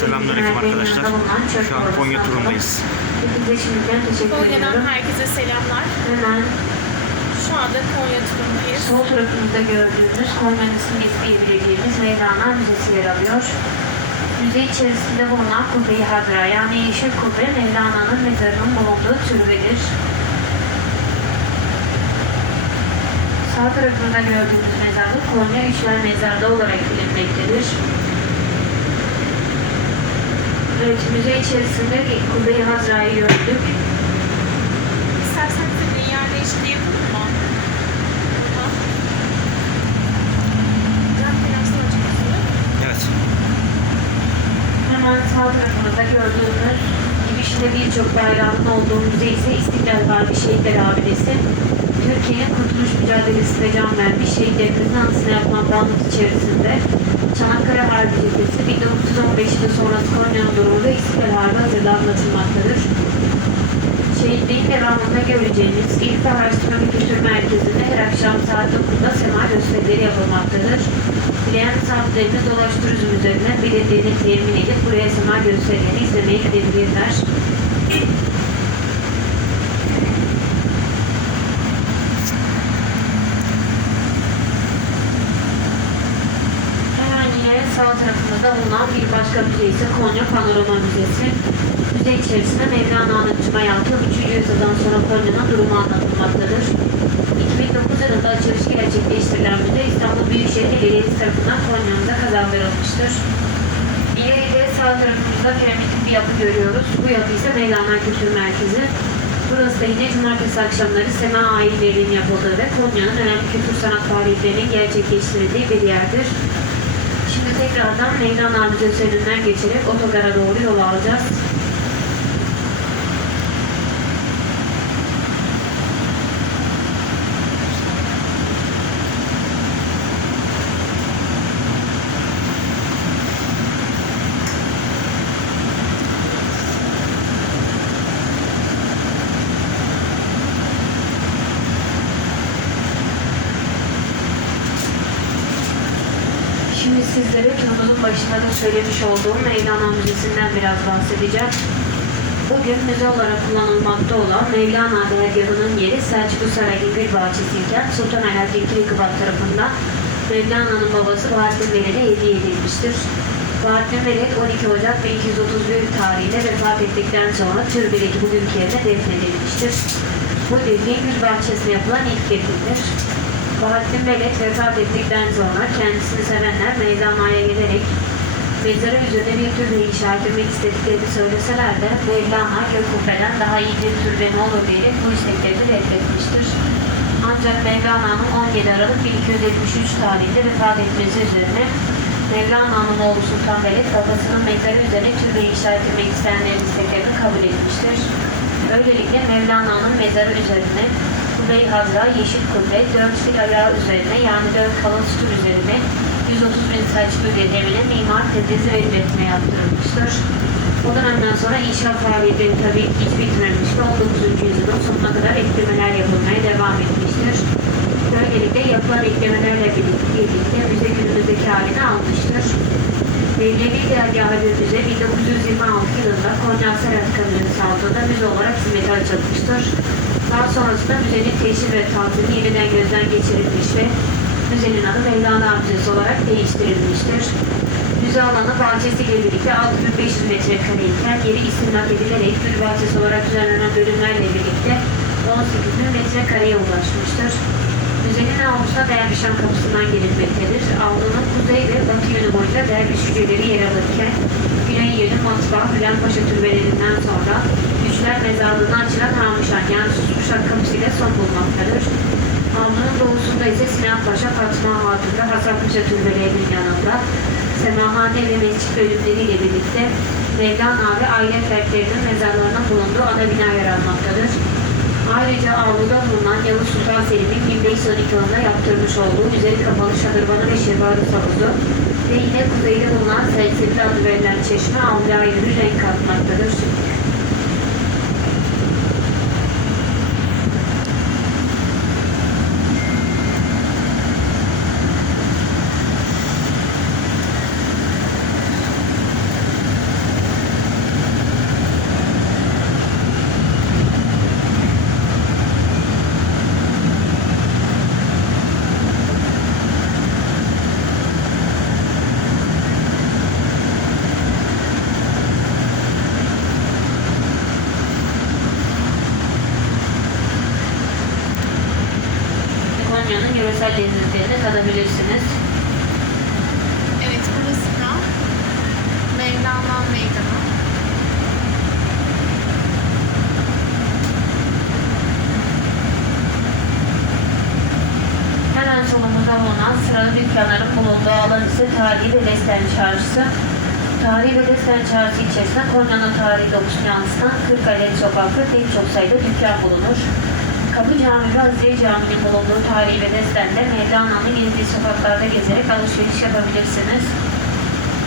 Selamünaleyküm arkadaşlar. Şu an Konya turundayız. Hepinize şimdiden teşekkür Konya'dan herkese selamlar. Hemen Şu anda Konya turundayız. sol tarafımızda gördüğünüz Konya'nın simgesi diyebileceğimiz Mevlana Müzesi yer alıyor. Müze içerisinde bulunan Kubbe-i Hadra yani Yeşil Kubbe Mevlana'nın mezarının bulunduğu türbedir. Sağ tarafında gördüğümüz mezarlık Konya Üçler Mezarlığı olarak bilinmektedir. Evet, müze içerisinde Kubbe-i Hadra'yı gördük. İsterseniz de yer değişikliği yapalım mı? Evet. Hemen sağ tarafımızda gördüğünüz girişinde birçok bayrağın olduğu müze ise İstiklal Harbi Şehitler Abidesi. Türkiye'nin kurtuluş mücadelesinde can vermiş şehitlerimizin anısına yapılan bağımlılık içerisinde Çanakkale Harbi Cephesi 1915 yılı sonrası Konya'nın durumu ve İstiklal Harbi hazırda anlatılmaktadır. Şehitliğin devamında göreceğiniz İlk Araştırma ve Kültür Merkezi'nde her akşam saat 9'da sema gösterileri yapılmaktadır. Dileyen misafirlerimiz dolaş turizm üzerine biletlerini temin edip buraya sema gösterilerini izlemeye gidebilirler. Hemen yine sağ tarafımızda bulunan bir başka müze Konya Panorama Müzesi. Müze içerisinde Mevlana Anıtçı Hayatı 3. yüzyıldan sonra Konya'nın durumu anlatılmaktadır. 2009 yılında açılışı gerçekleştirilen müze İstanbul Büyükşehir Belediyesi tarafından Konya'mıza kazandırılmıştır. İleride sağ tarafımızda piramidik bir yapı görüyoruz. Bu yapı ise Mevlana Kültür Merkezi. Burası da yine cumartesi akşamları sema ayinlerinin yapıldığı ve Konya'nın önemli kültür sanat faaliyetlerinin gerçekleştirildiği bir yerdir. Tekrardan Mevlana Müzesi önünden geçerek otogara doğru yol alacağız. Şimdi sizlere turumuzun başında da söylemiş olduğum Mevlana Müzesi'nden biraz bahsedeceğim. Bugün müze olarak kullanılmakta olan Mevlana dergahının yeri Selçuklu Sarayı Gül Bahçesi'yken Sultan Alaaddin İkinci Kıvat tarafından Mevlana'nın babası Bahattin Veled'e hediye edilmiştir. Bahattin Veled 12 Ocak 1231 tarihinde vefat ettikten sonra türbedeki bugünkü yerine defnedilmiştir. Bu defne Gül Bahçesi'ne yapılan ilk defnedir. Bahattin Veled vefat ettikten sonra kendisini sevenler Mevlana'ya gelerek mezarı üzerine bir türbe inşa etmek istediklerini söyleseler de Mevlana Gökubbe'den daha iyi bir türbe ne olur diyerek bu isteklerini reddetmiştir. Ancak Mevlana'nın 17 Aralık 1273 tarihinde vefat etmesi üzerine Mevlana'nın oğlu Sultan Veled babasının mezarı üzerine türbe inşa etmek isteyenlerin isteklerini kabul etmiştir. Böylelikle Mevlana'nın mezarı üzerine Kubey Hazra Yeşil Kubbe dört fil ayağı üzerine yani dört kalın sütun üzerine 130 bin Selçuklu dedemine mimar tedrizi ve üretime yaptırılmıştır. O dönemden sonra inşaat faaliyetleri tabii hiç bitmemiş ve 19. yüzyılın sonuna kadar eklemeler yapılmaya devam etmiştir. Böylelikle yapılan eklemelerle birlikte, birlikte müze günümüzdeki halini almıştır. Mevlevi Dergahı bir müze 1926 yılında Konya Serhat Kamerası altında müze olarak hizmete açılmıştır. Daha sonrasında müzenin teşhir ve tanzimi yeniden gözden geçirilmiş ve müzenin adı Mevlana Müzesi olarak değiştirilmiştir. Müze alanı bahçesiyle birlikte 6500 metrekare iken yeri istimlak edilerek gül bahçesi olarak düzenlenen bölümlerle birlikte 18 bin metrekareye ulaşmıştır. Avlusuna Dervişan kapısından girilmektedir. Avlunun kuzey ve batı yönü boyunca derviş hücreleri yer alırken güney yönü matbaa Bülent Paşa türbelerinden sonra Güçler mezarlığına açılan Hamışan yani Susmuşak kapısıyla son bulmaktadır. Avlunun doğusunda ise Sinan Paşa, Fatma Hatun ve Hasan Paşa türbelerinin yanında Semahane ve Mescit bölümleriyle birlikte Mevlana ve aile fertlerinin mezarlarının bulunduğu ana bina yer almaktadır. Ayrıca avluda bulunan Yavuz Sultan Selim'in 1512 yılında yaptırmış olduğu üzeri kapalı şadırvanı ve şebarı havuzu ve yine kuzeyde bulunan Selçuklu adı verilen çeşme avluya ayrı renk katmaktadır. tadabilirsiniz. Evet burası da Mevlana Meydanı. Hemen solumuzda bulunan sıralı dükkanların bulunduğu alan ise Tarihi ve Desten Çarşısı. Tarihi ve Desten Çarşısı içerisinde Konya'nın tarihi dokusunu yansıtan 40 adet sokakta pek çok sayıda dükkan bulunur. Kapı Camii ve Azize Camii'nin bulunduğu Tarihi ve Desten'de Mevlana'nın gezdiği sokaklarda gezerek alışveriş yapabilirsiniz.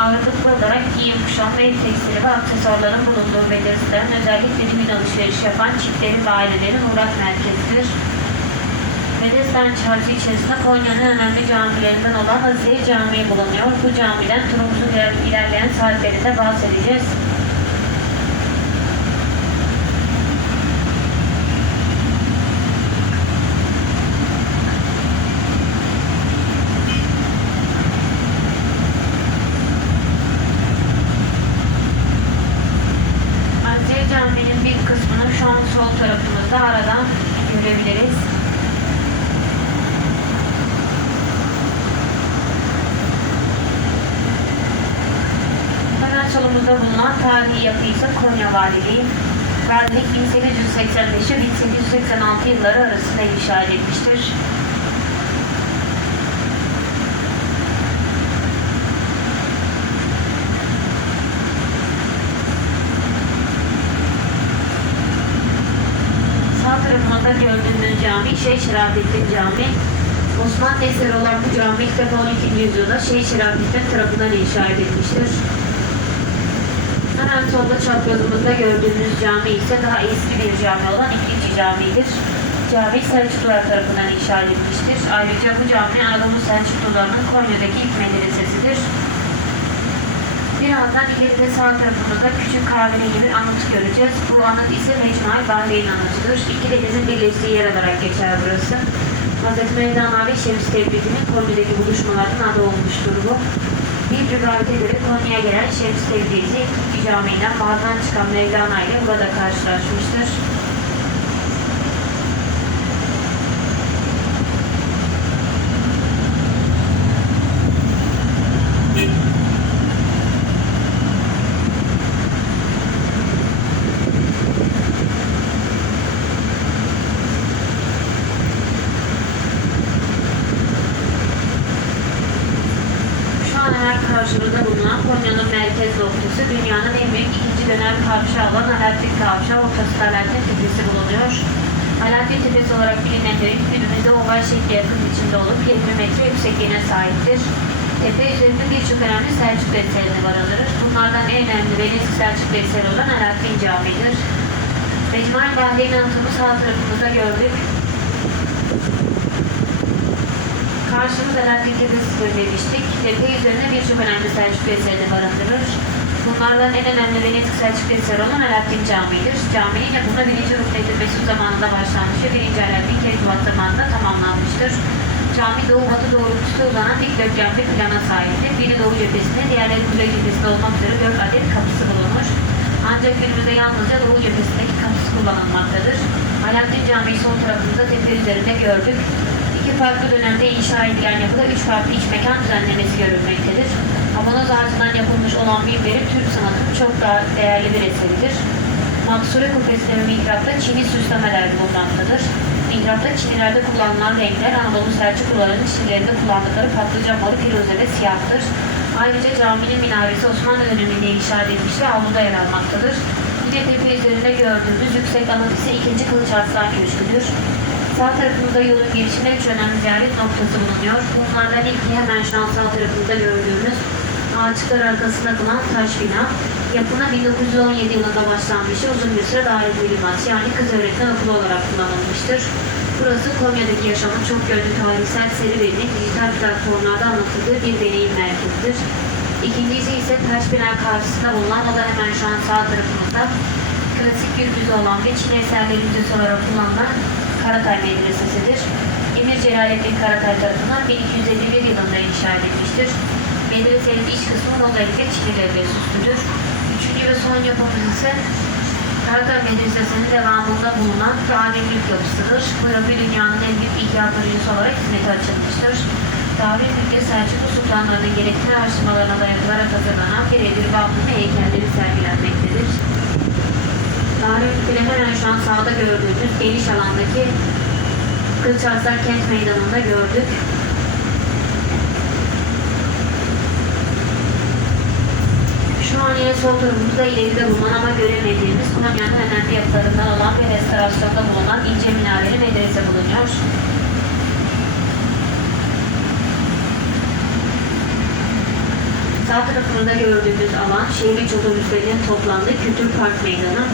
Ağırlıklı olarak giyim, kuşam ve tekstili ve aksesuarların bulunduğu Bedesten özellikle ürün alışveriş yapan çiftlerin ve ailelerin uğrak merkezidir. Bedesten Çarşı içerisinde Konya'nın önemli camilerinden olan Azize Camii bulunuyor. Bu camiden turumuzun iler- ilerleyen saatlerinde bahsedeceğiz. Azize Camii'nin bir kısmını şu an sol tarafımızda aradan görebiliriz. Solumuzda bulunan tarihi yapı ise Konya Valiliği. Valilik 1885 ile 1886 yılları arasında inşa edilmiştir. Tarafında gördüğünüz cami Şeyh Şerafettin Camii. Osmanlı eseri olan bu cami ilk defa 12. yüzyılda Şeyh Şerafettin tarafından inşa edilmiştir. Hemen solda çaprazımızda gördüğünüz cami ise daha eski bir cami olan İkinci Cami'dir. Cami Selçuklular tarafından inşa edilmiştir. Ayrıca bu cami Anadolu Selçuklularının Konya'daki ilk medresesidir. Birazdan ileride sağ tarafımızda küçük kahveli bir anıt göreceğiz. Bu anıt ise Mecmuay Bahreyn anıtıdır. İki denizin birleştiği yer olarak geçer burası. Hz. Mevlana ve Şems Tebriz'in Konya'daki buluşmalarının adı olmuştur bu. Bir rivayete göre Konya'ya gelen Şems Tebriz'i Kutlu Camii'nden mağazadan çıkan Mevlana ile burada karşılaşmıştır. Şu an hemen karşımızda bulunan Konya'nın merkez noktası dünyanın en büyük ikinci dönem kavşağı olan Alaaddin Kavşağı ortasında Alaaddin Tepesi bulunuyor. Alaaddin Tepesi olarak bilinen yer günümüzde oval şekli yakın içinde olup 20 metre yüksekliğine sahiptir. Tepe üzerinde birçok önemli Selçuklu eserini barındırır. Bunlardan en önemli ve eski Selçuklu eseri olan Alaaddin Camii'dir. Mecmuay Bahreyn anıtımı sağ tarafımızda gördük. Alaaddin Tepesi demiştik. Tepe üzerinde birçok önemli Selçuklu eserini barındırır. Bunlardan en önemli ve en eski Selçuklu eseri olan Alaaddin Camii'dir. Caminin yapımı 1. Ruhbettin Mesut zamanında başlanmış ve 1. Alaaddin Keykubat zamanında tamamlanmıştır. Cami doğu batı doğrultusunda uzanan dikdörtgen bir plana sahiptir. Biri doğu cephesinde, diğerleri kuzey cephesinde olmak üzere 4 adet kapısı bulunur. Ancak günümüzde yalnızca doğu cephesindeki kapısı kullanılmaktadır. Alaaddin Camii sol tarafında tepe üzerinde gördük. İki farklı dönemde inşa edilen yapıda üç farklı iç mekan düzenlemesi görülmektedir. Abonoz ağacından yapılmış olan minberin Türk sanatının çok daha değerli bir eseridir. Maksure kubbesi ve mihrapta çini süslemeler bulunmaktadır. Mihrapta çinilerde kullanılan renkler Anadolu Selçukluların çinilerinde kullandıkları patlıcan moru, firuze ve siyahtır. Ayrıca caminin minaresi Osmanlı döneminde inşa edilmiş ve avluda yer almaktadır. Yine tepe üzerinde gördüğümüz yüksek anıt ise 2. Kılıç Arslan Köşkü'dür. Sağ tarafımızda yolun girişinde üç önemli ziyaret noktası bulunuyor. Bunlardan ilki hemen şu an sağ tarafımızda gördüğümüz ağaçlar arkasında bulunan taş bina. Yapımına 1917 yılında başlanmış uzun bir süre Darül Mülimat yani kız öğretmen okulu olarak kullanılmıştır. Burası Konya'daki yaşamın çok yönlü tarihsel serüveninin dijital platformlarda anlatıldığı bir deneyim merkezidir. İkincisi ise taş bina karşısında bulunan o da hemen şu an sağ tarafımızda klasik bir olan ve Çin eserleri olarak kullanılan Karatay Medresesi'dir. Emir Celalettin Karatay tarafından 1251 yılında inşa edilmiştir. Medresenin iç kısmı mozaik ve çinilerle süslüdür. Üçüncü ve son yapımız ise Karatay Medresesi'nin devamında bulunan Rami Mülk yapısıdır. Bu yapı dünyanın en büyük projesi olarak hizmete açılmıştır. Tarih Türkiye Selçuklu Sultanlarının gerekli araştırmalarına dayanılarak hazırlanan birebir bağımlı heykelleri sergilenmektedir. Tarih Türkiye'de hemen şu an sağda gördüğünüz geniş alandaki Kırçarslar Kent Meydanı'nda gördük. Şu an yine sol tarafımızda ileride bulunan ama göremediğimiz Konya'nın önemli yapılarından olan ve restorasyonda bulunan ince minareli medrese bulunuyor. Sağ tarafında gördüğümüz alan şehir otobüslerinin toplandığı Kültür Park Meydanı.